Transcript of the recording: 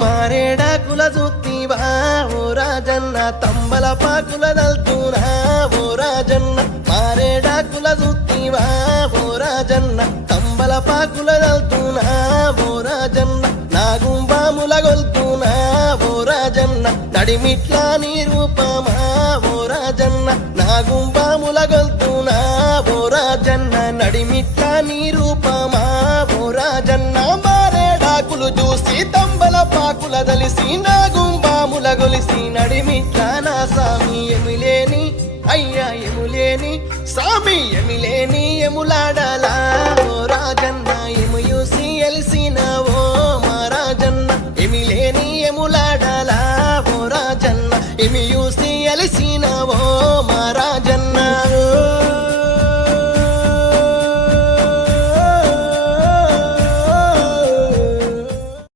మారేడాకుల జుత్తివా ఓ రాజన్న తంబలపాకుల దల్తునా ఓ రాజన్న మారేడాకుల జుత్తివా ఓ రాజన్న తంబలపాకుల దల్తునా ఓ రాజన్న నాగుంబాముల గొల్తునా ఓ రాజన్న నడిమిట్లా నీ రూపమా ఓ రాజన్న నాగుంబాముల గొల్తునా ఓ రాజన్న నడిమిట్లా నీ రూపమా ఓ రాజన్న మారేడాకులు చూసి తంబలపాకుల దలిసి నాగుంబాముల గొలిసి నడిమిట్లా నా సామి ఎమిలేని అయ్యా ఎములేని సామి ఎమిలేని ఎములాడాల